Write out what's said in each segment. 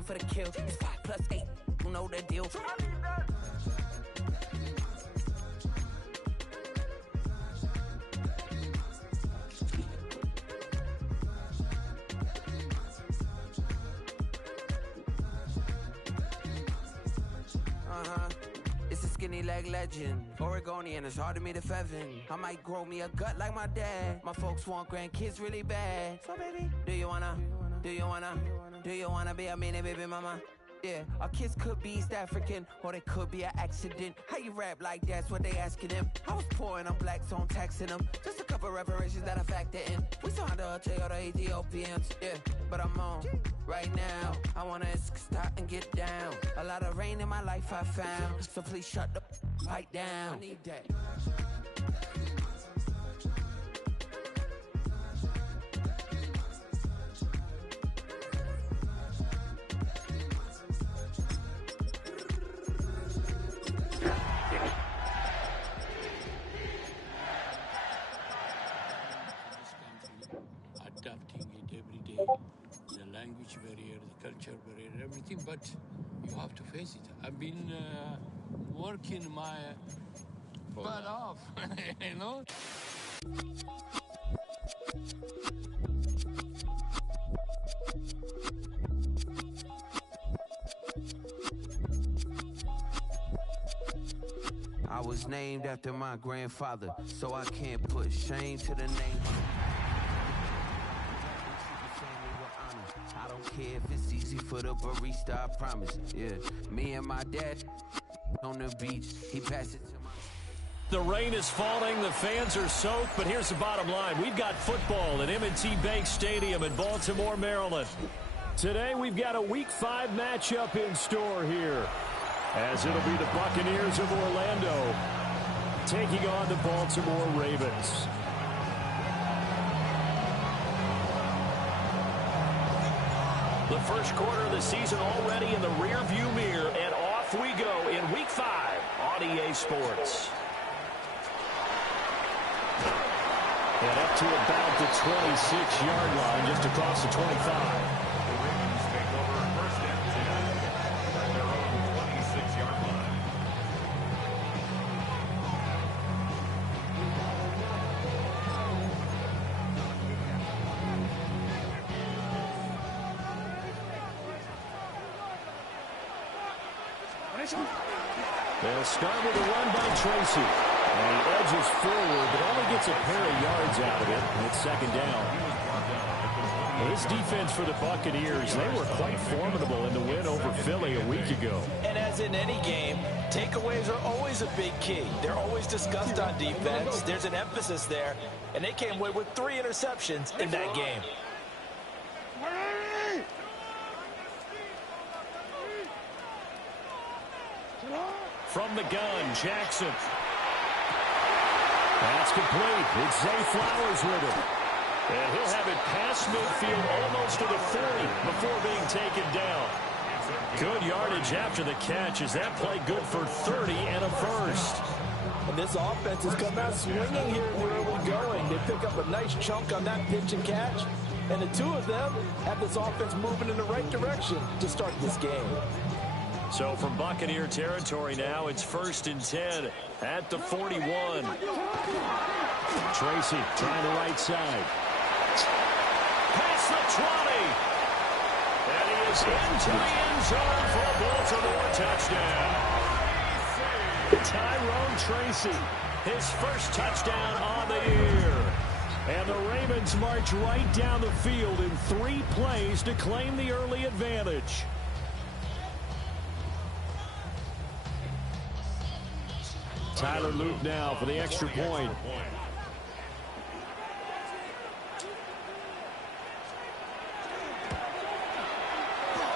going for the kill. It's 5 plus 8, you know the deal. It's a skinny leg legend. Oregonian, it's hard to meet a Fevin. I might grow me a gut like my dad. My folks want grandkids really bad. So baby, do you wanna be a mini baby mama? Yeah, our kids could be East African, or they could be an accident. How you rap like that's what they asking him? I was poor and I'm black, so I'm taxing them. Just a couple reparations that I factor in. We saw the Toyota Ethiopians, yeah, but I'm on right now. I wanna stop and get down. A lot of rain in my life I found, so please shut the fight down. I need that. Adapting it every day, the language barrier, the culture barrier, everything, but you have to face it. I've been working my butt off, you know? I was named after my grandfather, so I can't put shame to the name. I don't care if it's easy for the barista, I promise. Yeah, me and my dad on the beach, he passed it to my... The rain is falling, the fans are soaked, but here's the bottom line. We've got football at M&T Bank Stadium in Baltimore, Maryland. Today we've got a Week 5 matchup in store here, as it'll be the Buccaneers of Orlando taking on the Baltimore Ravens. The first quarter of the season already in the rearview mirror, and off we go in Week 5 on EA Sports. And up to about the 26-yard line, just across the 25. They'll start with a run by Tracy. And he edges forward, but only gets a pair of yards out of it. And it's second down. This defense for the Buccaneers, they were quite formidable in the win over Philly a week ago. And as in any game, takeaways are always a big key. They're always discussed on defense. There's an emphasis there. And they came away with 3 interceptions in that game. From the gun, Jackson. That's complete. It's Zay Flowers with it. And he'll have it past midfield almost to the 40 before being taken down. Good yardage after the catch. Is that play good for 30 and a first? And this offense has come out swinging here in the early going. They pick up a nice chunk on that pitch and catch. And the two of them have this offense moving in the right direction to start this game. So from Buccaneer territory now, it's 1st and 10 at the 41. Tracy trying the right side. Past the 20. And he is into the end zone for a Baltimore touchdown. Tyrone Tracy, his first touchdown on the year. And the Ravens march right down the field in 3 plays to claim the early advantage. Tyler Luke now for the extra point.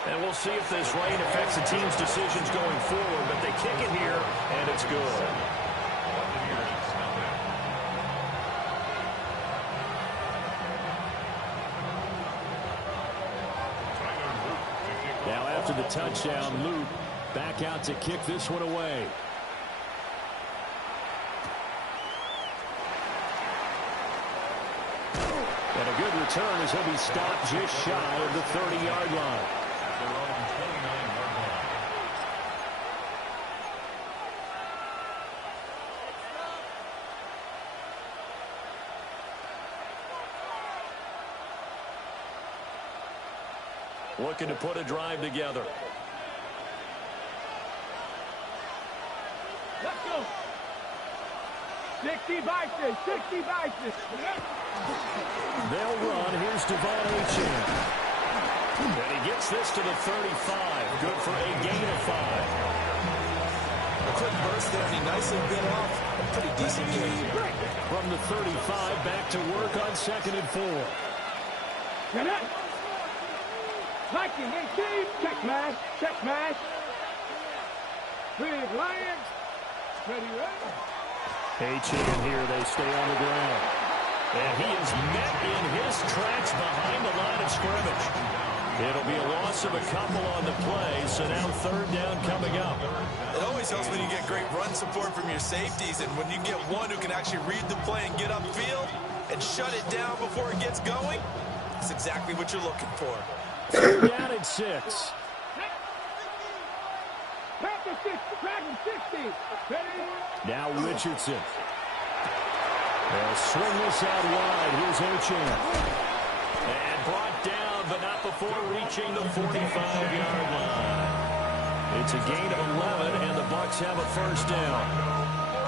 And we'll see if this rain affects the team's decisions going forward, but they kick it here, and it's good. Now after the touchdown, Luke back out to kick this one away. And a good return as he'll be stopped just shy of the 30-yard line. their own 29-yard line. Looking to put a drive together. Let's go. 60 Vikings, 60 Vikings. They'll run. Here's Devon Achane. And he gets this to the 35. Good for a gain of 5. A quick burst there, and he nicely bit off a pretty decent gain. From the 35, back to work on 2nd and 4. Get it. Viking, 18. Check smash, check smash. Big Lion. Ready, ready. Achane here, they stay on the ground. And he is met in his tracks behind the line of scrimmage. It'll be a loss of a couple on the play, so now 3rd down coming up. It always helps when you get great run support from your safeties, and when you get one who can actually read the play and get upfield and shut it down before it gets going, that's exactly what you're looking for. 3rd down and 6. Panther 60, Dragon 60. Ready? Now Richardson. They'll swing this out wide. Here's Achane. And brought down, but not before reaching the 45-yard line. It's a gain of 11, and the Bucs have a 1st down.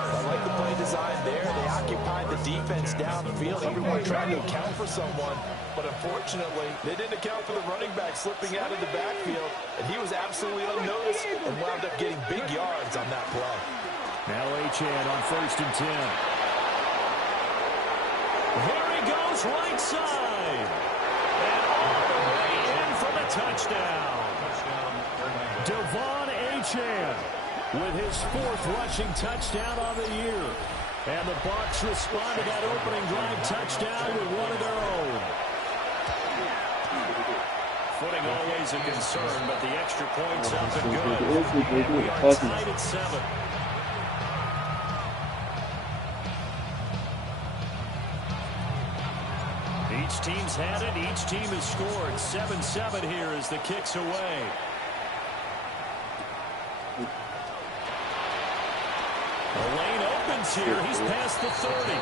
I like the play design there. They occupied the defense downfield. Everyone tried to account for someone, but unfortunately, they didn't account for the running back slipping out of the backfield, and he was absolutely unnoticed and wound up getting big yards on that play. Now Achane on 1st and 10. Here he goes right side. And all the way in for the touchdown. Devon Achane with his 4th rushing touchdown on the year. And the Bucs respond to that opening drive touchdown with one of their own. Footing always a concern, but the extra point's up and good. And we are tied at 7. Each team's had it. Each team has scored. 7-7 here as the kick's away. The lane opens here. He's past the 30.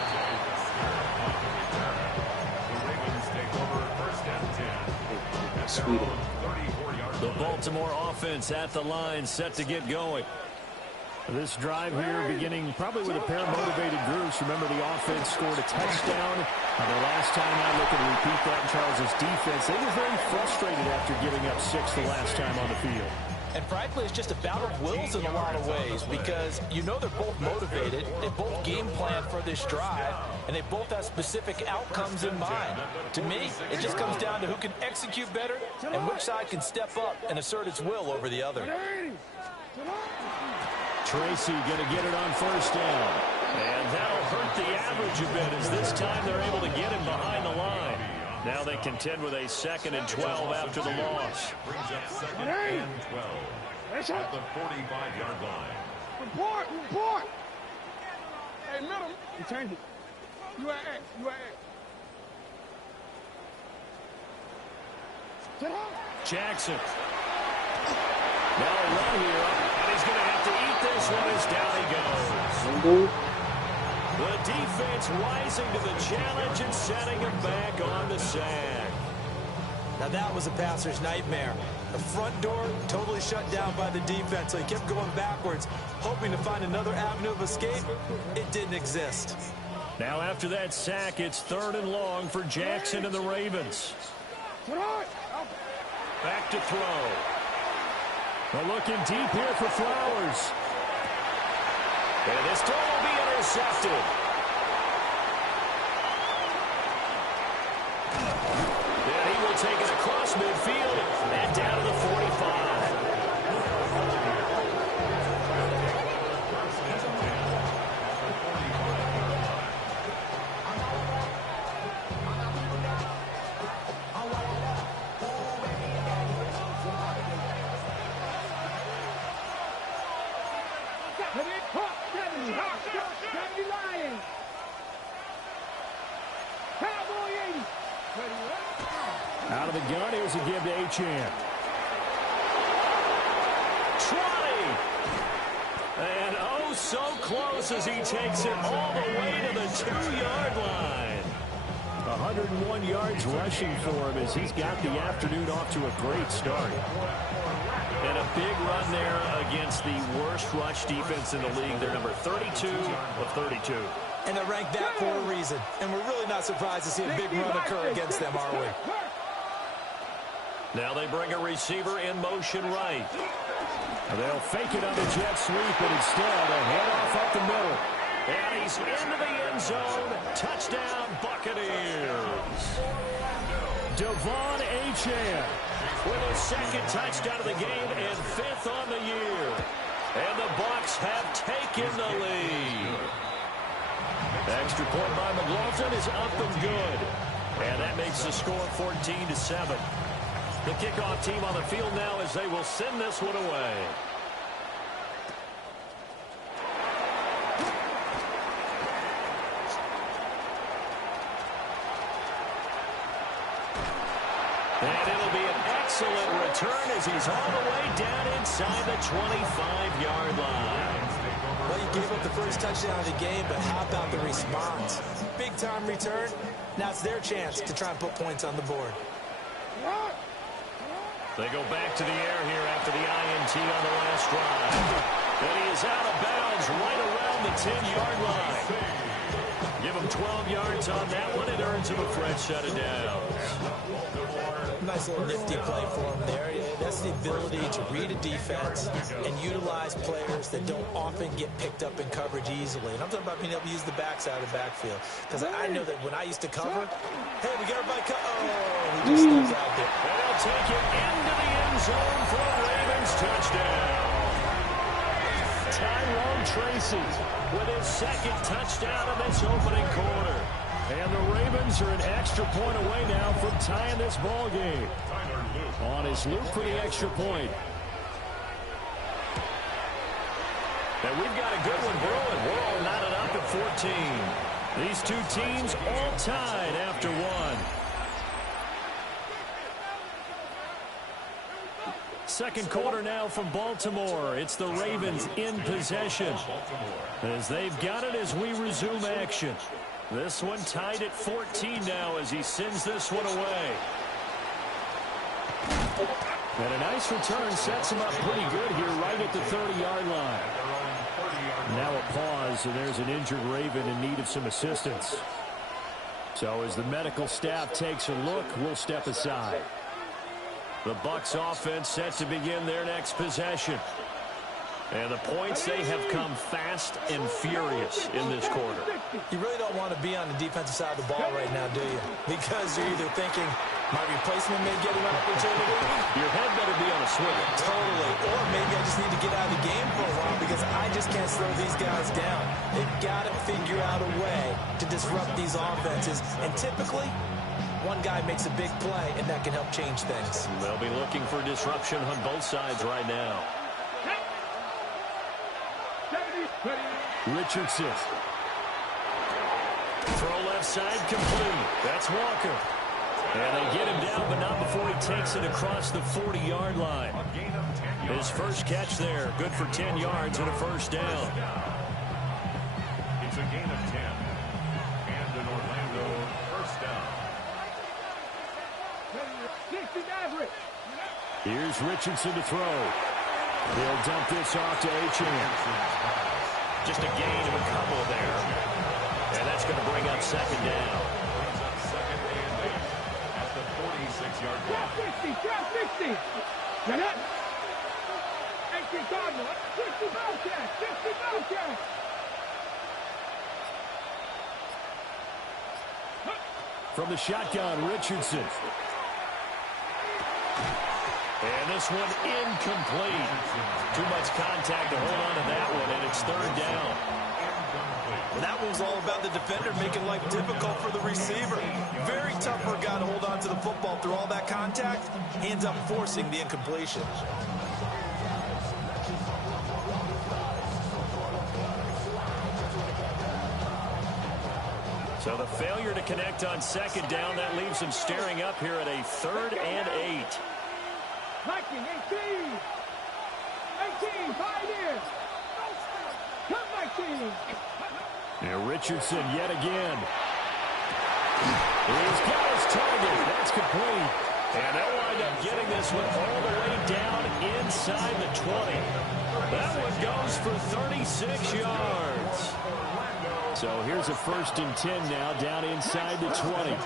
The Baltimore offense at the line, set to get going. This drive here beginning probably with a pair of motivated groups. Remember, the offense scored a touchdown. The last time I look and repeat that in Charles' defense, they were very frustrated after giving up 6 the last time on the field. And frankly, it's just a battle of wills in a lot of ways, because you know they're both motivated, they both game plan for this drive, and they both have specific outcomes in mind. To me, it just comes down to who can execute better and which side can step up and assert its will over the other. Tracy going to get it on 1st down. And that'll hurt the average a bit, as this time they're able to get him behind the line. Now they contend with a 2nd and 12 after the loss. Brings up 2nd and 12 at the 45-yard line. Report, report. Hey, middle. You change it. You at X, you at X. Jackson. Now a run here, and he's going to have to eat this one as down he goes. The defense rising to the challenge and setting him back on the sack. Now that was a passer's nightmare. The front door totally shut down by the defense, so he kept going backwards, hoping to find another avenue of escape. It didn't exist. Now after that sack, it's 3rd and long for Jackson and the Ravens. Back to throw. They're looking deep here for Flowers. And this throw will be intercepted. And he will take it across midfield and down to the 45. Out of the gun, here's a give to Achane. 20. And oh, so close as he takes it all the way to the 2-yard line. 101 yards rushing for him as he's got the afternoon off to a great start. And a big run there against the worst rush defense in the league. They're number 32 of 32. And they're ranked that for a reason. And we're really not surprised to see a big run occur against them, are we? Now they bring a receiver in motion right. They'll fake it on the jet sweep, but instead a handoff up the middle. And he's into the end zone. Touchdown, Buccaneers. Devon Achane with his second touchdown of the game and 5th on the year. And the Bucs have taken the lead. Extra point by McLaughlin is up and good. And that makes the score 14-7. The kickoff team on the field now as they will send this one away. And it'll be an excellent return as he's all the way down inside the 25-yard line. Well, you gave up the first touchdown of the game, but how about the response? Big-time return. Now it's their chance to try and put points on the board. They go back to the air here after the INT on the last drive. And he is out of bounds right around the 10-yard line. Give him 12 yards on that one. It earns him a fresh set of downs. Nice little nifty play for him there. That's the ability to read a defense and utilize players that don't often get picked up in coverage easily. And I'm talking about being able to use the backside of the backfield. Because I know that when I used to cover, hey, we got everybody covered. Oh, he just steps out there. And they'll take it into the end zone for a Ravens touchdown. Tyrone Tracy with his second touchdown in this opening quarter. And the Ravens are an extra point away now from tying this ball game. On his loop for the extra point. And we've got a good one brewing. We're all knotted up at 14. These two teams all tied after one. Second quarter now from Baltimore. It's the Ravens in possession as they've got it as we resume action. This one tied at 14 now as he sends this one away. And a nice return sets him up pretty good here right at the 30-yard line. Now a pause, and there's an injured Raven in need of some assistance. So as the medical staff takes a look, we'll step aside. The Bucs offense set to begin their next possession. And the points, they have come fast and furious in this quarter. You really don't want to be on the defensive side of the ball right now, do you? Because you're either thinking, my replacement may get an opportunity. Your head better be on a swivel. Totally. Or maybe I just need to get out of the game for a while because I just can't slow these guys down. They've got to figure out a way to disrupt these offenses. And typically, one guy makes a big play, and that can help change things. They'll be looking for disruption on both sides right now. Richardson. Throw left side complete. That's Walker. And they get him down, but not before he takes it across the 40-yard line. His first catch there, good for 10 yards and a first down. It's a gain of 10. And an Orlando first down. Here's Richardson to throw. He'll dump this off to Achane. Just a gain of a couple there. And that's going to bring up second down. Brings up second and 8 at the 46-yard line. 50. Get it? 80 Gardner. 50 Bowcat. 50 Bowcat. From the shotgun, Richardson. And this one incomplete. Too much contact to hold on to that one, and it's third down. Well, that one's all about the defender making life difficult for the receiver. Very tough for a guy to hold on to the football through all that contact. He ends up forcing the incompletion. So the failure to connect on second down, that leaves him staring up here at a 3rd and 8. 18, pioneer. Come back, team. And Richardson yet again. He's got his target. That's complete. And they'll wind up getting this one all the way down inside the 20. That one goes for 36 yards. So here's a 1st and 10 now down inside the 20.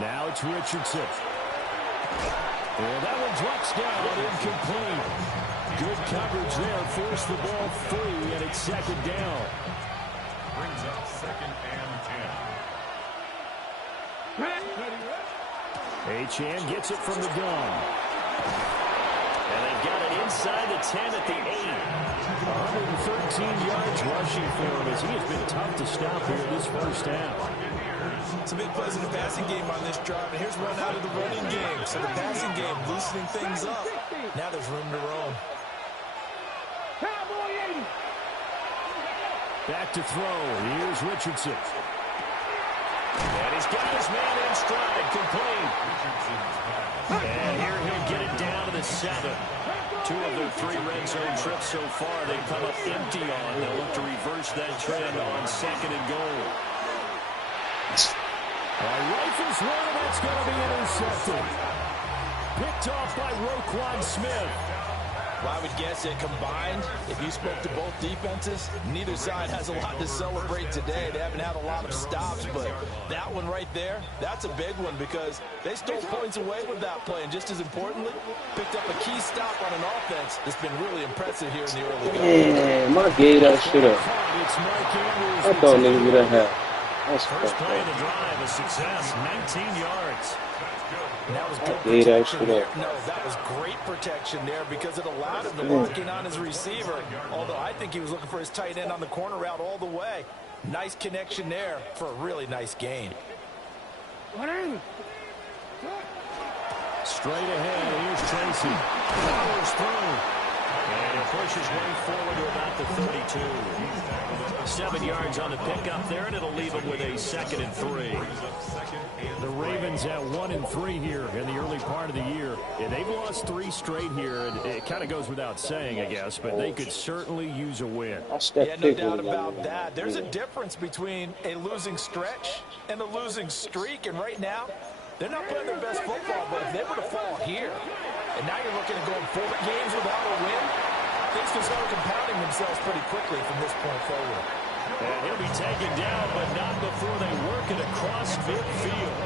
Now it's Richardson. And that one drops down incomplete. Good coverage there. Forced the ball free, and it's 2nd down. Brings up 2nd and 10. Achane gets it from the gun. And they've got it inside the 10 at the 8. 113 yards rushing for him as he has been tough to stop here this first half. Some big plays in the passing game on this drive, and here's one out of the running game. So the passing game loosening things up. Now there's room to roam. Cowboy 80. Back to throw. Here's Richardson. And he's got his man in stride, complete. And here he'll get it down to the 7. 2 of their 3 red zone trips so far they've come up empty on. They'll look to reverse that trend on 2nd and goal. Rifles one, that's going to be intercepted. Picked off by Roquan Smith. Well, I would guess that combined, if you spoke to both defenses, neither side has a lot to celebrate today. They haven't had a lot of stops, but that one right there, that's a big one because they stole points away with that play. And just as importantly, picked up a key stop on an offense that's been really impressive here in the early going. Man, my gave that shit up. I thought niggas would have had. That's first play of the drive, a success, 19 yards. And that was good protection there. No, that was great protection there because it allowed him to lock in on his receiver. Although I think he was looking for his tight end on the corner route all the way. Nice connection there for a really nice gain. Straight ahead, here's Tracy. Powers through. And he pushes way forward to about the 32. 7 yards on the pickup there, and it'll leave him with a 2nd and 3. The Ravens at 1 and 3 here in the early part of the year. And they've lost 3 straight here, and it kind of goes without saying, I guess, but they could certainly use a win. Yeah, no doubt about that. There's a difference between a losing stretch and a losing streak, and right now, they're not playing their best football, but if they were to fall here, and now you're looking at going 4 games without a win, things can start compounding themselves pretty quickly from this point forward. And he'll be taken down, but not before they work it across midfield.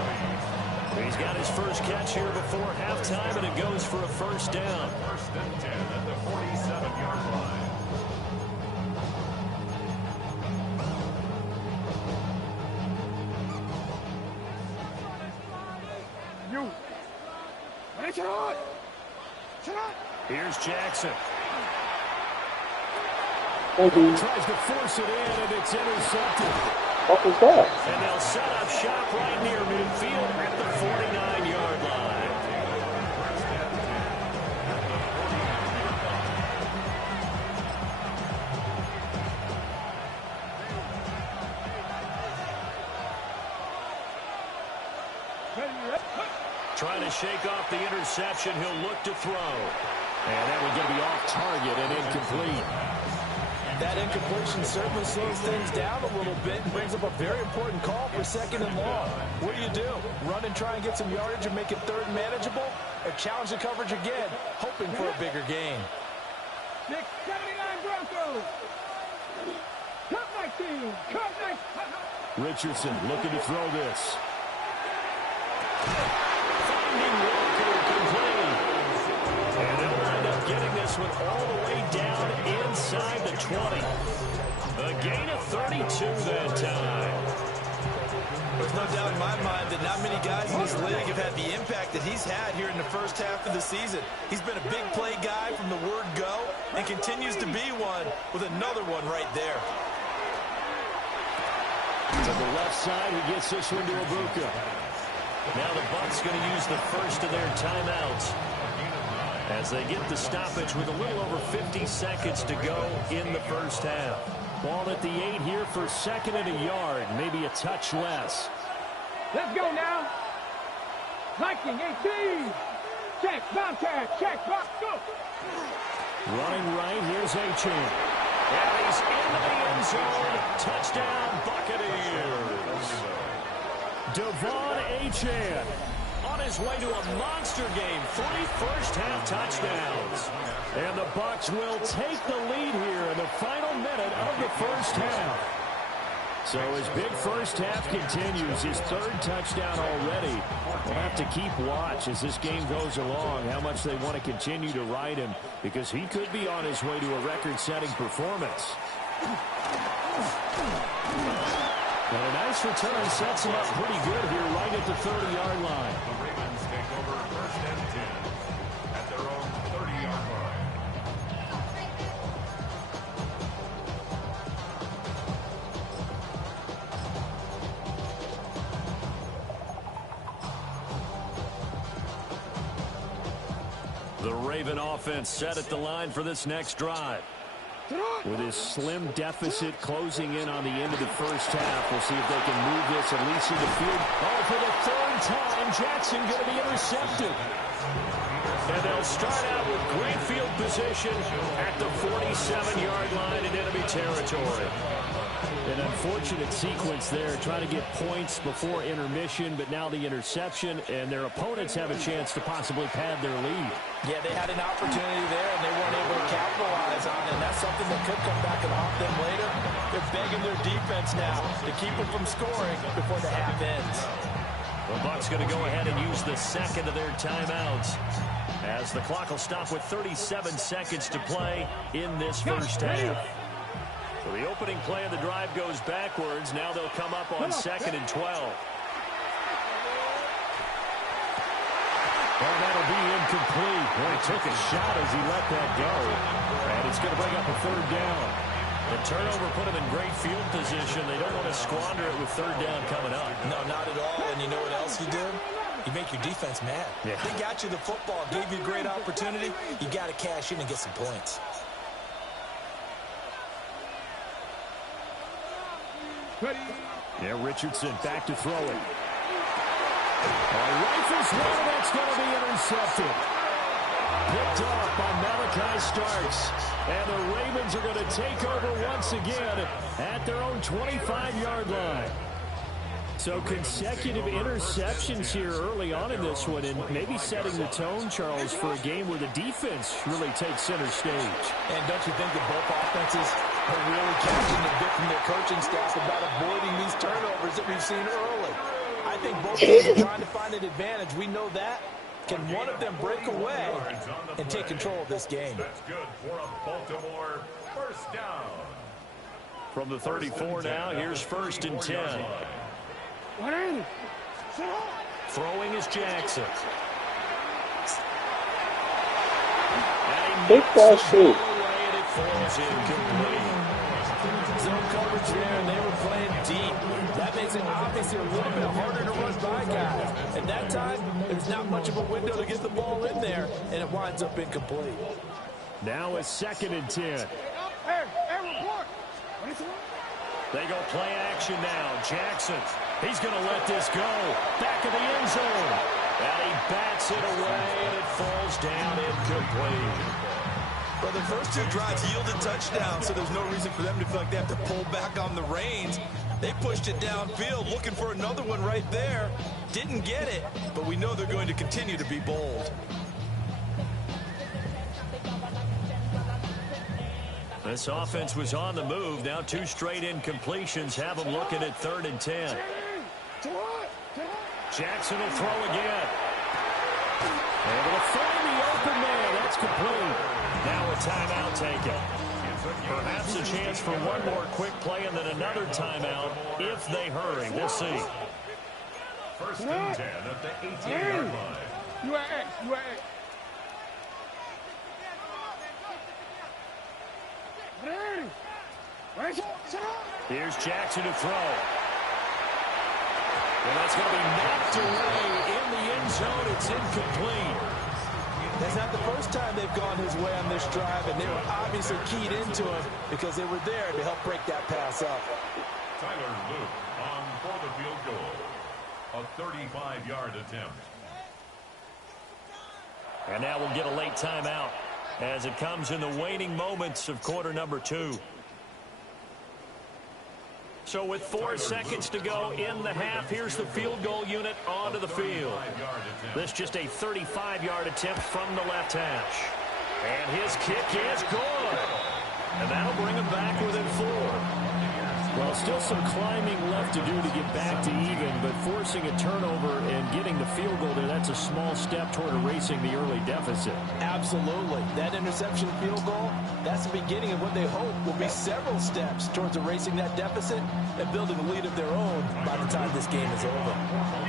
He's got his first catch here before halftime, and it goes for a 1st down. 1st and 10 at the 47-yard line. Here's Jackson. Thank you. Tries to force it in, and it's intercepted. What was that? And they'll set up shop right near midfield at the 49-yard line. Trying to shake off the interception. He'll look to throw. And that would get to be off target and incomplete. That incompletion certainly slows things down a little bit and brings up a very important call for 2nd and long. What do? Run and try and get some yardage and make it 3rd and manageable? Or challenge the coverage again, hoping for a bigger gain? 679 Broncos. Come back, team. Come back. Richardson looking to throw this. Finding Walker complete. And they'll wind up getting this one all the way down inside the 20. A gain of 32 that time. There's no doubt in my mind that not many guys in this league have had the impact that he's had here in the first half of the season. He's been a big play guy from the word go and continues to be one with another one right there. To the left side, he gets this one to Ibuka. Now the Bucs going to use the first of their timeouts as they get the stoppage with a little over 50 seconds to go in the first half. Ball at the 8 here for 2nd and a yard, maybe a touch less. Let's go now. Viking 18. Check, Bobcat, check, Bob, go. Running right, here's Achane. And he's into the end zone. Touchdown, Buccaneers. Devon Achane on his way to a monster game. 3 first-half touchdowns. And the Bucs will take the lead here in the final minute of the first half. So his big first half continues, his 3rd touchdown already. We'll have to keep watch as this game goes along, how much they want to continue to ride him, because he could be on his way to a record-setting performance. And a nice return sets him up pretty good here right at the 30-yard line. The Ravens take over 1st and 10 at their own 30-yard line. The Raven offense set at the line for this next drive. With his slim deficit closing in on the end of the first half, we'll see if they can move this at least in the field. Oh, for the 3rd time, Jackson going to be intercepted. And they'll start out with great field position at the 47-yard line in enemy territory. An unfortunate sequence there, trying to get points before intermission, but now the interception, and their opponents have a chance to possibly pad their lead. Yeah, they had an opportunity there, and they weren't able to capitalize on it, and that's something that could come back and haunt them later. They're begging their defense now to keep them from scoring before the half ends. The Bucs going to go ahead and use the 2nd of their timeouts, as the clock will stop with 37 seconds to play in this first half. So the opening play of the drive goes backwards. Now they'll come up on 2nd and 12. And that'll be incomplete. Boy, he took a shot as he let that go. And it's going to bring up a 3rd down. The turnover put them in great field position. They don't want to squander it with 3rd down coming up. No, not at all. And you know what else you do? You make your defense mad. Yeah. They got you the football, gave you a great opportunity. You got to cash in and get some points. Yeah, Richardson back to throw it. Rifles one, that's going to be intercepted. Picked off by Malachi Starks. And the Ravens are going to take over once again at their own 25-yard line. So consecutive interceptions here early on in this one, and maybe setting the tone, Charles, for a game where the defense really takes center stage. And don't you think that both offenses are really catching the bit from their coaching staff about avoiding these turnovers that we've seen early? I think both teams are trying to find an advantage. We know that. Can one of them break away and take control of this game? That's good for a Baltimore 1st down. From the 34 now, here's 1st and 10. Throwing is Jackson. Big ball shoot. And it falls incomplete. Zone coverage there, and they were playing deep. That makes it obviously a little bit harder to run by guys. At that time, there's not much of a window to get the ball in there, and it winds up incomplete. Now a 2nd and 10. Hey, report. They go play action now. Jackson, he's going to let this go. Back of the end zone. And he bats it away, and it falls down incomplete. Well, the first 2 drives yielded touchdowns, so there's no reason for them to feel like they have to pull back on the reins. They pushed it downfield, looking for another one right there. Didn't get it, but we know they're going to continue to be bold. This offense was on the move. Now 2 straight incompletions have them looking at 3rd and 10. Jackson will throw again. Able to find the open man. That's complete. Now a timeout taken. Perhaps a chance for one more quick play and then another timeout if they hurry. We'll see. 1st and 10 at the 18-yard line. You at X. You at X. Here's Jackson to throw. And that's going to be knocked away in the end zone. It's incomplete. That's not the first time they've gone his way on this drive, and they were obviously keyed into him because they were there to help break that pass up. Tyler Luke on for the field goal. A 35-yard attempt. And now we'll get a late timeout as it comes in the waning moments of quarter number 2. So with 4 seconds to go in the half, here's the field goal unit onto the field. This just a 35-yard attempt from the left hash. And his kick is good. And that'll bring him back within 4. Well, still some climbing left to do to get back to even, but forcing a turnover and getting the field goal there, that's a small step toward erasing the early deficit. Absolutely. That interception field goal, that's the beginning of what they hope will be several steps towards erasing that deficit and building a lead of their own by the time this game is over.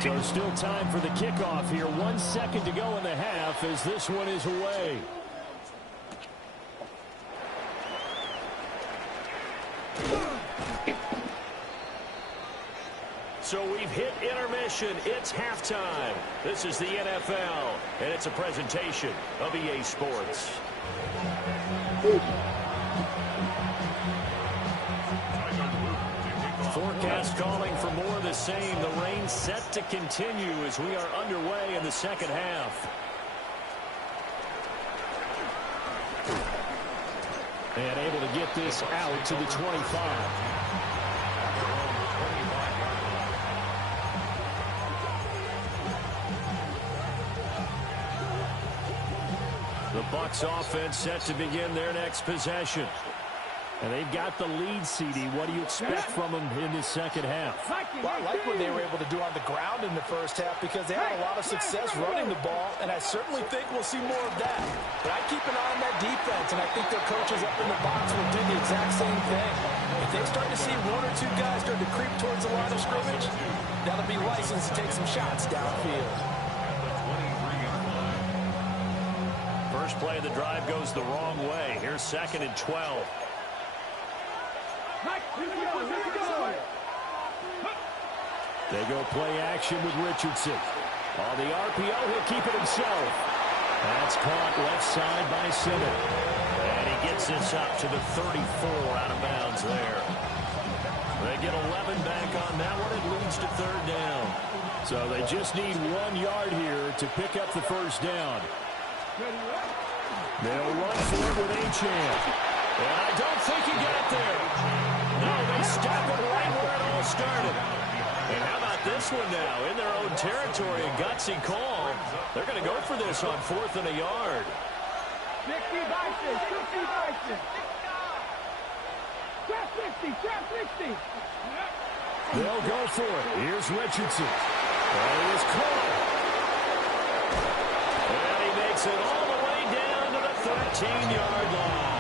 So still time for the kickoff here. 1 second to go in the half as this one is away. So we've hit intermission. It's halftime. This is the NFL, and it's a presentation of EA Sports. Forecast calling for more of the same. The rain set to continue as we are underway in the second half. And able to get this out to the 25. The Bucs offense set to begin their next possession. And they've got the lead, CD. What do you expect from them in the second half? Well, I like what they were able to do on the ground in the first half because they had a lot of success running the ball, and I certainly think we'll see more of that. But I keep an eye on that defense, and I think their coaches up in the box will do the exact same thing. If they start to see 1 or 2 guys start to creep towards the line of scrimmage, that'll be license to take some shots downfield. First play of the drive goes the wrong way. Here's 2nd and 12. They go play action with Richardson. On the RPO, he'll keep it himself. That's caught left side by Simmons. And he gets this up to the 34 out of bounds there. They get 11 back on that one. It leads to 3rd down. So they just need 1 yard here to pick up the first down. They'll run for it with Achane. And I don't think he got there. No, they stop it right where it all started. And how about this one now? In their own territory, a gutsy call. They're going to go for this on 4th and a yard. 50 Bison, 50 Bison. Trap 60, trap 60. They'll go for it. Here's Richardson. And he is caught. And he makes it all the way down to the 13-yard line.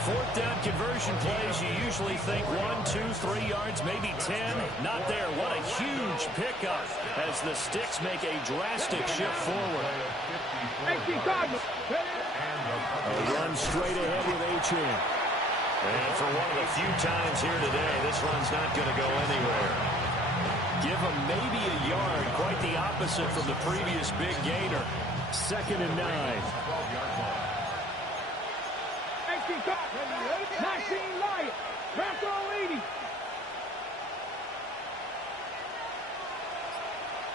4th down conversion plays, you usually think 1, 2, 3 yards, maybe 10. Not there. What a huge pickup as the Sticks make a drastic shift forward. A run straight ahead with Achane. And for one of the few times here today, this run's not going to go anywhere. Give him maybe a yard, quite the opposite from the previous big gainer. 2nd and 9. 19 Lions. Back on 80.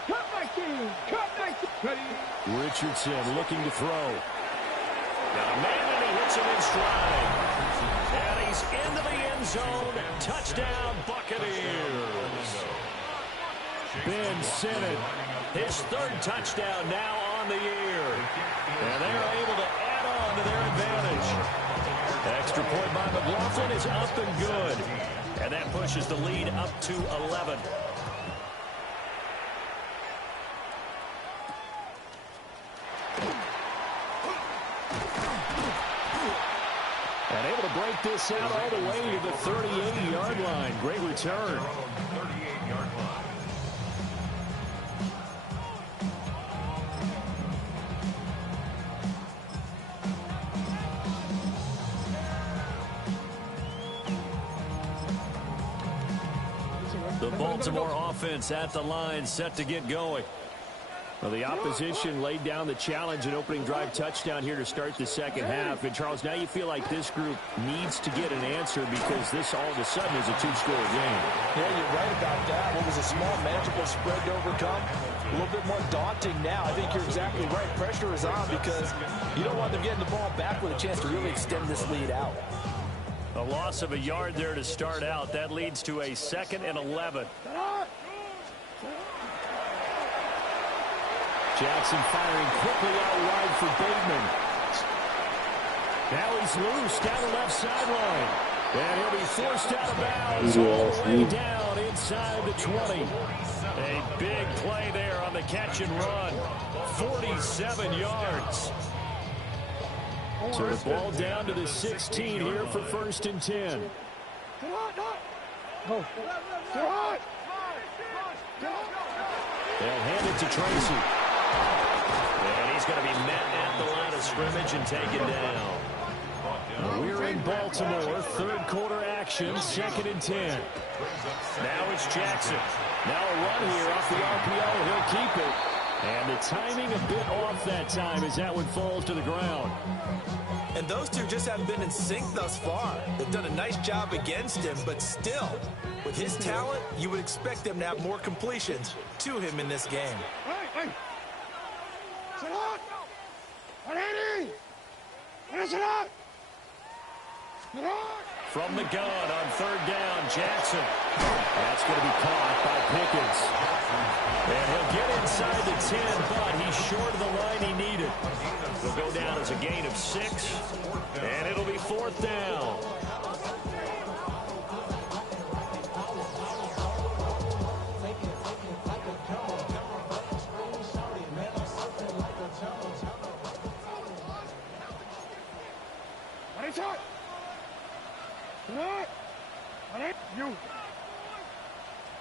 Cut 19. Cut 19. Richardson looking to throw. Got a man and he hits him in stride. And he's into the end zone. Touchdown, Buccaneers. Ben Sinnott, his 3rd touchdown now on the year. And they're able to add on to their advantage. Extra point by McLaughlin is up and good. And that pushes the lead up to 11. And able to break this out all the way to the 38-yard line. Great return. 38-yard line. The Baltimore offense at the line, set to get going. Well, the opposition laid down the challenge, an opening drive touchdown here to start the second half. And, Charles, now you feel like this group needs to get an answer because this all of a sudden is a 2-score game. Yeah, you're right about that. What was a small, manageable spread to overcome a little bit more daunting now. I think you're exactly right. Pressure is on because you don't want them getting the ball back with a chance to really extend this lead out. A loss of a yard there to start out. That leads to a 2nd and 11. Jackson firing quickly out wide for Bateman. Now he's loose down the left sideline. And he'll be forced out of bounds all the way down inside the 20. A big play there on the catch and run. 47 yards. So the ball down to the 16 here for 1st and 10. They'll hand it to Tracy. And he's going to be met at the line of scrimmage and taken down. We're in Baltimore. 3rd quarter action. 2nd and 10. Now it's Jackson. Now a run here off the RPO. He'll keep it. And the timing a bit off that time as that one falls to the ground. And those two just haven't been in sync thus far. They've done a nice job against him, but still, with his talent, you would expect them to have more completions to him in this game. Hey! From the gun on 3rd down, Jackson. That's going to be caught by Pickens. And he'll get inside the 10, but he's short of the line he needed. He'll go down as a gain of 6, and it'll be 4th down.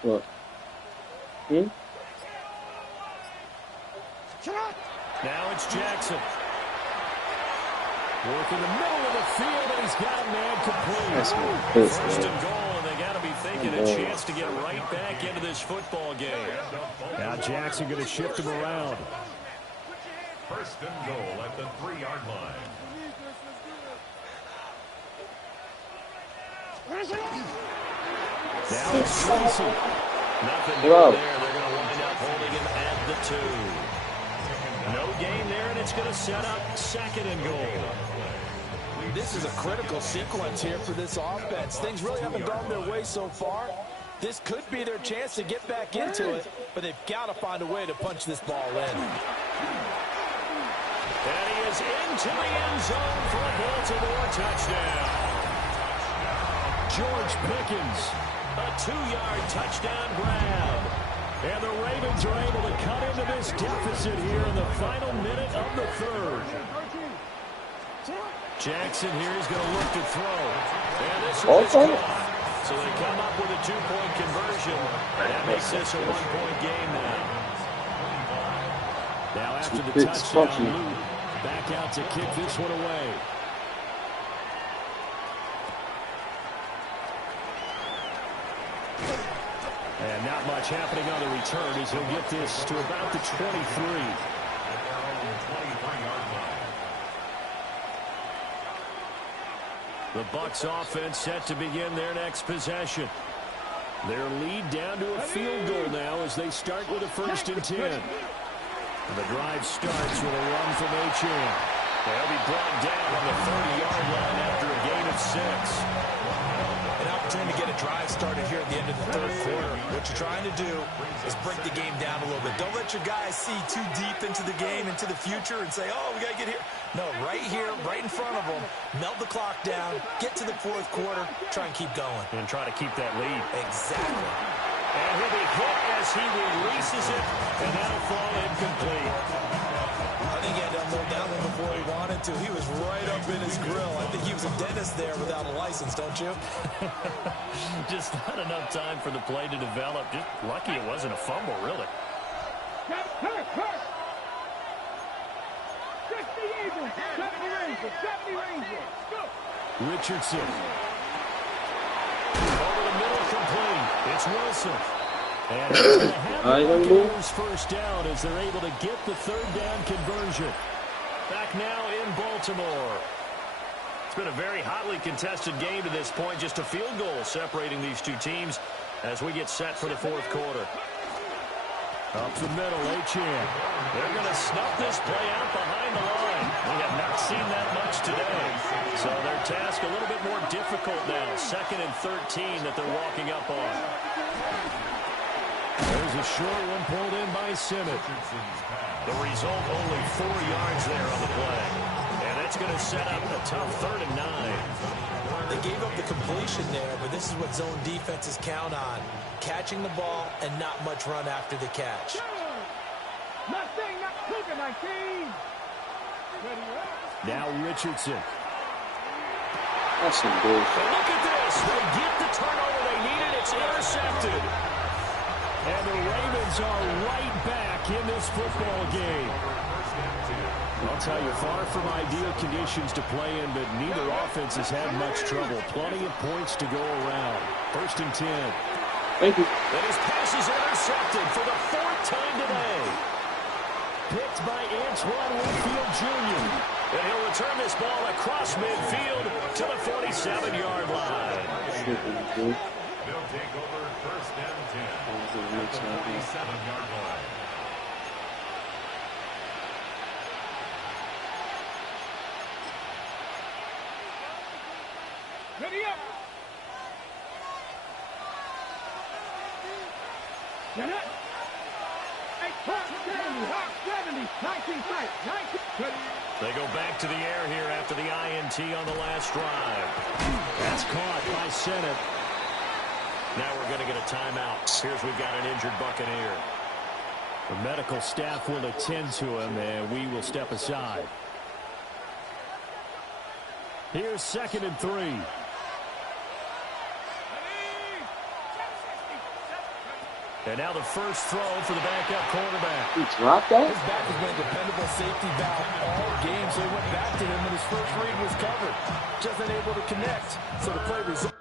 What? Now it's Jackson. Work in the middle of the field, and he's got a man complete. 1st and goal, and they got to be thinking a chance to get right back into this football game. Now Jackson going to shift him around. 1st and goal at the 3-yard line. Now it's Tracy. Nothing there. They're going to wind up holding him at the 2. No gain there, and it's going to set up 2nd and goal. This is a critical sequence here for this offense. Things really haven't gone their way so far. This could be their chance to get back into it, but they've got to find a way to punch this ball in. And he is into the end zone for a Baltimore touchdown. George Pickens, a 2-yard touchdown grab. And the Ravens are able to cut into this deficit here in the final minute of the 3rd. Jackson here is going to look to throw. And this one is caught. So they come up with a 2-point conversion. That makes this a 1-point game now. Now after the touchdown, Luke back out to kick this one away. And not much happening on the return as he'll get this to about the 23. The Bucs offense set to begin their next possession. Their lead down to a field goal now as they start with a 1st and 10. And the drive starts with a run from Achane. They'll be brought down on the 30-yard line after a gain of 6. An opportunity to get a drive started here at the end of the 3rd quarter. What you're trying to do is break the game down a little bit. Don't let your guys see too deep into the game, into the future, and say, oh, we got to get here. No, right here, right in front of them, melt the clock down, get to the 4th quarter, try and keep going. And try to keep that lead. Exactly. And he'll be hit as he releases it, and that'll fall incomplete. I think he had to unload that one before he wanted to. He was right up in his grill. I think he was a dentist there without a license, don't you? Just not enough time for the play to develop. Just lucky it wasn't a fumble, really. Richardson. Over the middle, complete. It's Wilson. And he's going to have the 1st down as they're able to get the 3rd down conversion. Back now in Baltimore. It's been a very hotly contested game to this point. Just a field goal separating these two teams as we get set for the 4th quarter. Up the middle, Achane. They're going to snuff this play out behind the line. We have not seen that much today. So their task a little bit more difficult now. 2nd and 13 that they're walking up on. There's a short one pulled in by Simmons. The result, only 4 yards there on the play. And that's going to set up a tough 3rd and 9. They gave up the completion there, but this is what zone defenses count on. Catching the ball and not much run after the catch. Now Richardson. That's some bullshit. And look at this. They get the turnover they needed. It's intercepted. And the Ravens are right back in this football game. I'll tell you, far from ideal conditions to play in, but neither offense has had much trouble. Plenty of points to go around. 1st and 10. Thank you. And his pass is intercepted for the 4th time today. Picked by Antoine Winfield Jr. And he'll return this ball across midfield to the 47-yard line. They'll take over 1st and 10 at the 47-yard line. Ready up. Get it. 70, 19 fight, 19. They go back to the air here after the INT on the last drive. That's caught by Sennett. Now we're going to get a timeout. Here's we've got an injured Buccaneer. The medical staff will attend to him, and we will step aside. Here's 2nd and 3. And now the first throw for the backup quarterback. He dropped that? His back has been a dependable safety valve all game, so he went back to him when his first read was covered. Just unable to connect, so the play results.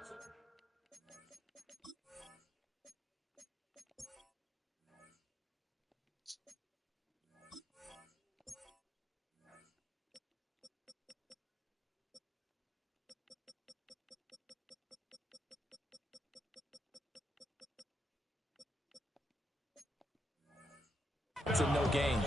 It's a no gain.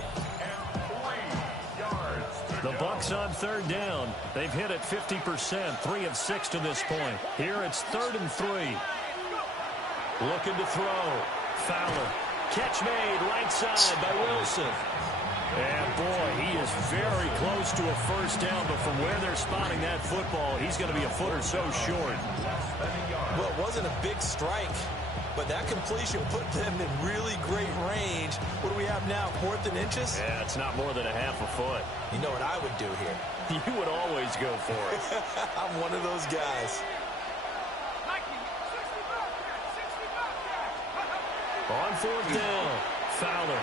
The Bucs on 3rd down. They've hit it 50%, 3 of 6 to this point. Here it's 3rd and 3. Looking to throw. Fowler. Catch made right side by Wilson. And boy, he is very close to a first down, but from where they're spotting that football, he's going to be a foot or so short. Well, it wasn't a big strike, but that completion put them in really great range. What do we have now, 4th and inches? Yeah, it's not more than a half a foot. You know what I would do here? You would always go for it. I'm one of those guys. On 4th down, Fowler.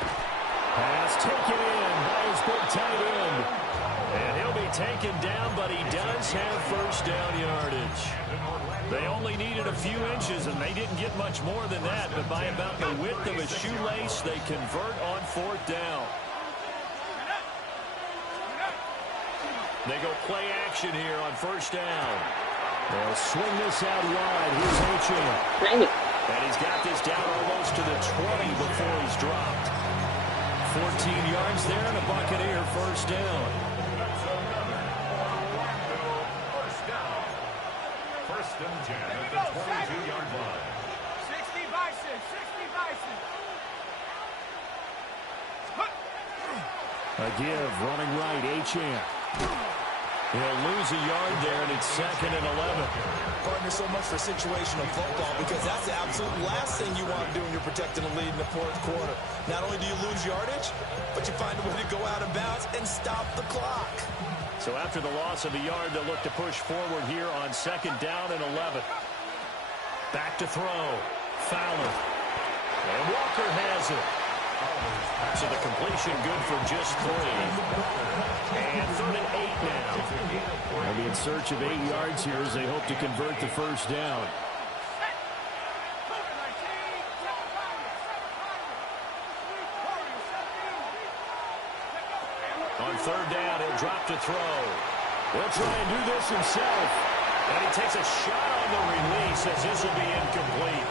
Pass taken in by his big tight end. And he'll be taken down, but he does have first down yardage. They only needed a few inches, and they didn't get much more than that. But by about the width of a shoelace, they convert on 4th down. They go play action here on first down. They'll swing this out wide. Here's Achane. Dang it. And he's got this down almost to the 20 before he's dropped. 14 yards there and a Buccaneer first down. First and 10 at the 22-yard line. 60 Bison, 60 Bison. A give, running right, Achane. He'll lose a yard there, and it's 2nd and 11. Partner, so much for situational football, because that's the absolute last thing you want to do when you're protecting a lead in the 4th quarter. Not only do you lose yardage, but you find a way to go out of bounds and stop the clock. So after the loss of a yard, they'll look to push forward here on 2nd down and 11. Back to throw. Fowler. And Walker has it. So the completion good for just 3. And 3rd and 8 now. They'll be in search of 8 yards here as they hope to convert the first down. On 3rd down, he'll drop to throw. He'll try and do this himself. And he takes a shot on the release as this will be incomplete.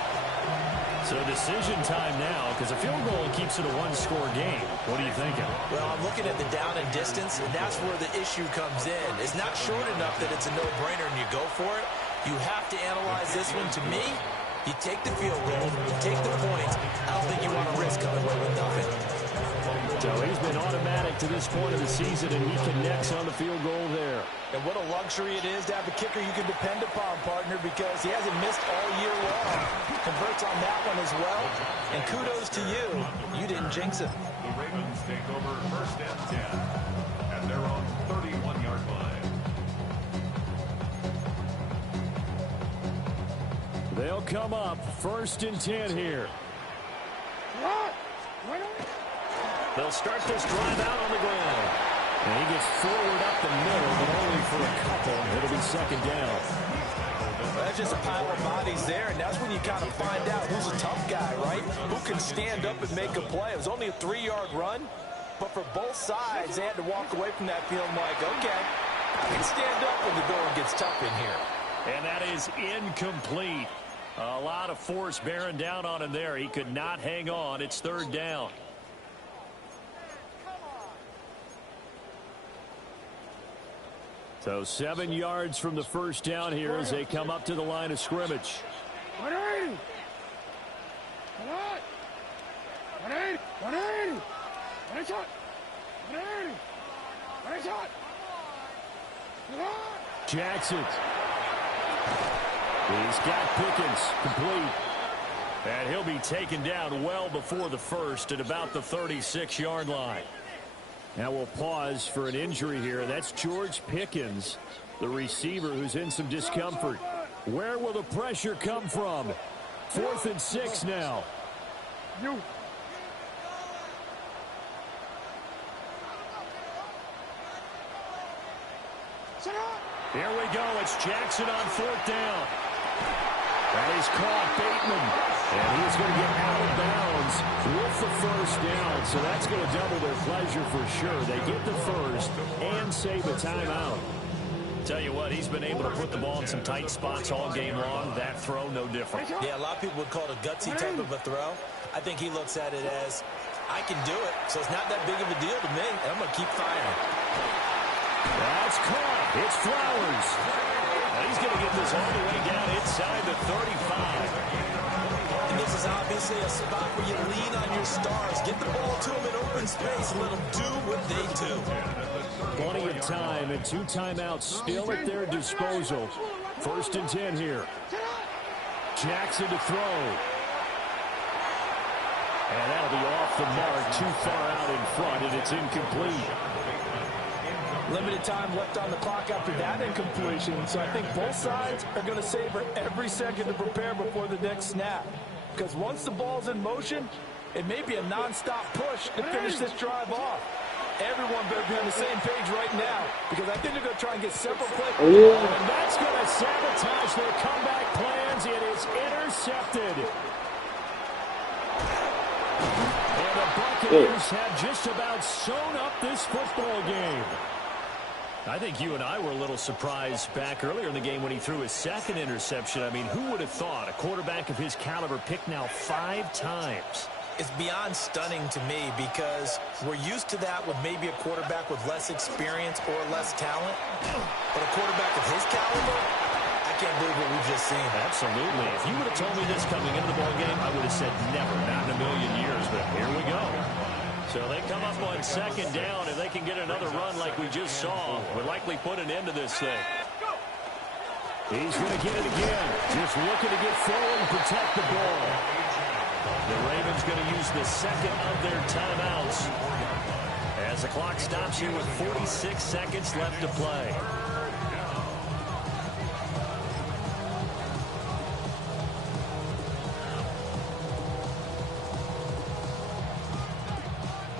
So decision time now, because a field goal keeps it a one-score game. What are you thinking? Well, I'm looking at the down and distance, and that's where the issue comes in. It's not short enough that it's a no-brainer and you go for it. You have to analyze this one. To me, you take the field goal, you take the points. I don't think you want to risk coming away with nothing. So he's been automatic to this point of the season, and he connects on the field goal there. And what a luxury it is to have a kicker you can depend upon, partner, because he hasn't missed all year long. Converts on that one as well. And kudos to you. You didn't jinx it. The Ravens take over 1st and 10 at their own 31-yard line. They'll come up 1st and 10 here. They'll start this drive out on the ground. And he gets forward up the middle, but only for a couple. It'll be 2nd down. That's just a pile of bodies there, and that's when you kind of find out who's a tough guy, right? Who can stand up and make a play. It was only a 3-yard run, but for both sides, they had to walk away from that feeling like, okay, I can stand up when the going gets tough in here. And that is incomplete. A lot of force bearing down on him there. He could not hang on. It's 3rd down. So 7 yards from the 1st down here as they come up to the line of scrimmage. Jackson. He's got Pickens complete. And he'll be taken down well before the 1st at about the 36-yard line. Now we'll pause for an injury here. That's George Pickens, the receiver who's in some discomfort. Where will the pressure come from? 4th and 6 now. Here we go. It's Jackson on 4th down. And he's caught Bateman. And he's going to get out of bounds with the 1st down. So that's going to double their pleasure for sure. They get the 1st and save a timeout. Tell you what, he's been able to put the ball in some tight spots all game long. That throw, no different. Yeah, a lot of people would call it a gutsy type of a throw. I think he looks at it as, I can do it, so it's not that big of a deal to me, and I'm going to keep firing. That's caught. It's Flowers. Now he's going to get this all the way down inside the 35. And this is obviously a spot where you lean on your stars. Get the ball to them in open space and let them do what they do. Plenty of time and 2 timeouts still at their disposal. 1st and 10 here. Jackson to throw. And that'll be off the mark, too far out in front, and it's incomplete. Limited time left on the clock after that incompletion, so I think both sides are going to savor every second to prepare before the next snap. Because once the ball's in motion, it may be a non-stop push to finish this drive off. Everyone better be on the same page right now, because I think they're going to try and get several plays. And that's going to sabotage their comeback plans. It is intercepted. And the Buccaneers have just about sewn up this football game. I think you and I were a little surprised back earlier in the game when he threw his 2nd interception. I mean, who would have thought a quarterback of his caliber picked now 5 times? It's beyond stunning to me because we're used to that with maybe a quarterback with less experience or less talent. But a quarterback of his caliber, I can't believe what we've just seen. Absolutely. If you would have told me this coming into the ballgame, I would have said never, not in a million years. But here we go. So they come up on 2nd down. If they can get another run like we just saw, would likely put an end to this thing. He's going to get it again. Just looking to get forward and protect the ball. The Ravens going to use the 2nd of their timeouts as the clock stops here with 46 seconds left to play.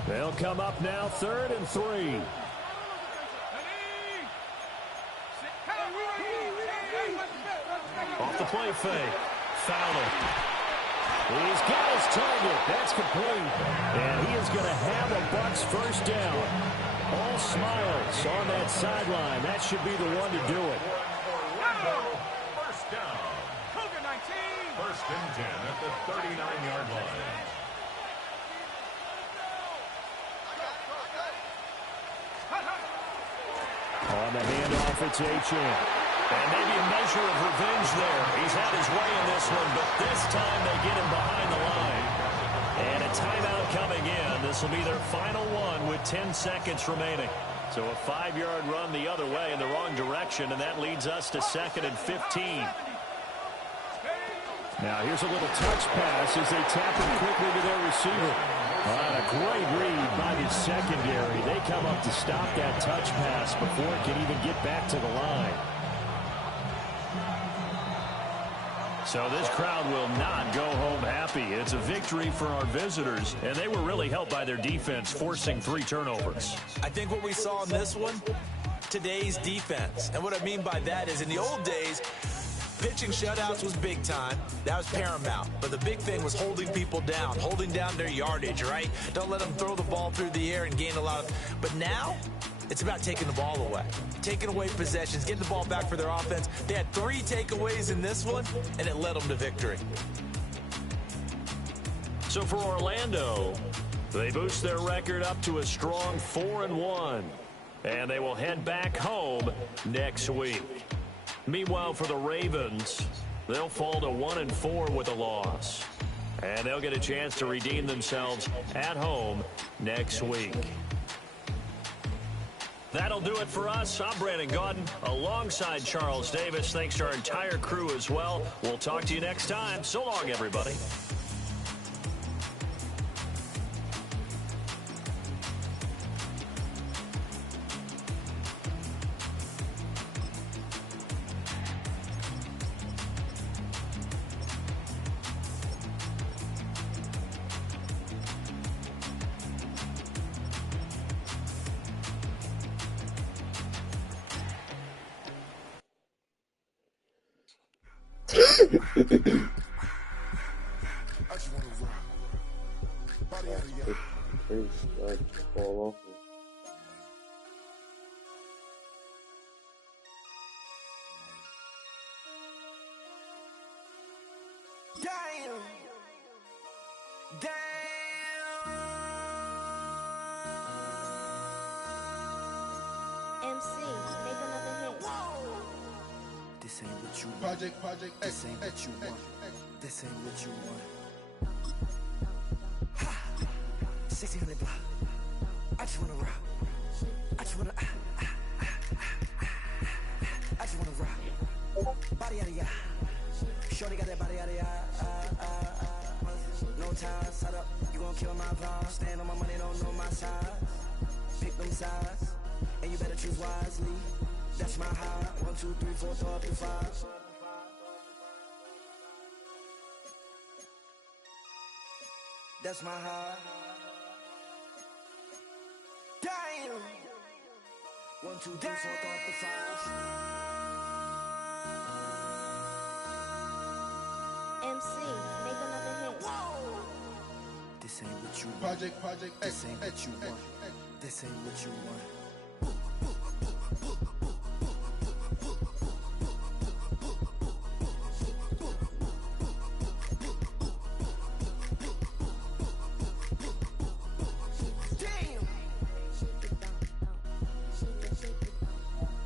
They'll come up now 3rd and 3. Off the play fake. Fowler. He's got his target. That's complete. And he is going to have a Bucs 1st down. All smiles on that sideline. That should be the one to do it. First down. First and 10 at the 39-yard line. On the handoff, it's Achane. And maybe a measure of revenge there. He's had his way in this one, but this time they get him behind the line. And a timeout coming in. This will be their final one with 10 seconds remaining. So a 5-yard run the other way in the wrong direction, and that leads us to 2nd and 15. Now here's a little touch pass as they tap it quickly to their receiver. A great read by the secondary. They come up to stop that touch pass before it can even get back to the line. So this crowd will not go home happy. It's a victory for our visitors, and they were really helped by their defense, forcing 3 turnovers. I think what we saw in this one, today's defense. And what I mean by that is in the old days, pitching shutouts was big time. That was paramount. But the big thing was holding people down, holding down their yardage, right? Don't let them throw the ball through the air and gain a lot of... But now, it's about taking the ball away. Taking away possessions, getting the ball back for their offense. They had 3 takeaways in this one, and it led them to victory. So for Orlando, they boost their record up to a strong 4-1. And they will head back home next week. Meanwhile, for the Ravens, they'll fall to 1-4 with a loss. And they'll get a chance to redeem themselves at home next week. That'll do it for us. I'm Brandon Gaudin alongside Charles Davis. Thanks to our entire crew as well. We'll talk to you next time. So long, everybody. Fall off. Damn. MC, make another hit. This ain't what you want. Project X. This ain't what you want. This ain't what you want. 1600 block. I just wanna rock. I just wanna. I just wanna rock. Body out of ya. Shorty got that body out of ya. No time, set up. You gon' kill my vibe. Stand on my money, don't know my size. Pick them sides, and you better choose wisely. That's my high. 1, 2, 3, 4, throw up to 5. That's my high. Damn. 1, 2, 3, 4, throw up to 5. MC, make another hit. This ain't what you want. Project X. This ain't what you want. This ain't what you want.